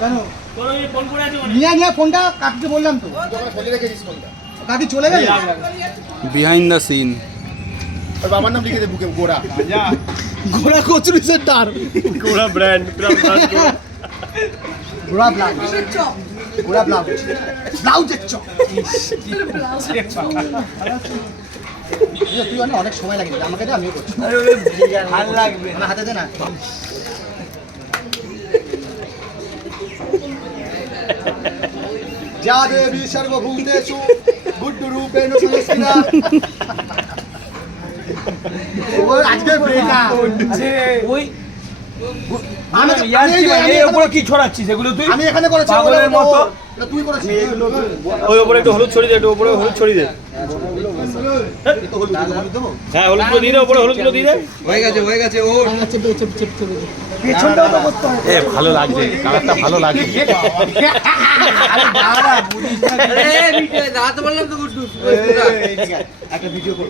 কেন নিয়ে ফোনটা কাটতে বললাম তো কাকি চলে গেল বিহাইন্ড দ্য সিন। বাবার নাম লিখে দে বুকে গোড়া ঘোড়া কচুরি সেন্টার গোড়া ব্র্যান্ড ঘোড়া ব্লাউজ ঘোড়া ব্লাউজ ব্লাউজের চক তুই অনেক সময় লাগে আমাকে দে আমিও করছি ভালো লাগবে আমার হাতে দে না যা দেবী সর্বভূতেষু বুদ্ধরূপেণ সংস্থিতা ওর আজকে ব্রেকআপ ওই এর উপরে কি ছড়াচ্ছিস এগুলো তুই? আমি এখানে করেছি পাগলের মতো। তুই করেছিস ওই উপরে একটু হলুদ ছড়িয়ে দে, একটু উপরে হলুদ ছড়িয়ে দে। হ্যাঁ হলুদ গুলো দিয়ে দে, উপরে হলুদ গুলো দিয়ে দে। হয়ে গেছে ও। পেছনটাও তো করতে হবে এ ভালো লাগছে, কালারটা ভালো লাগছে। আরে দাঁড়া বুঝিস না ভিডিও দাঁড়াতে বললাম তো গুড্ডু। একটা ভিডিও কর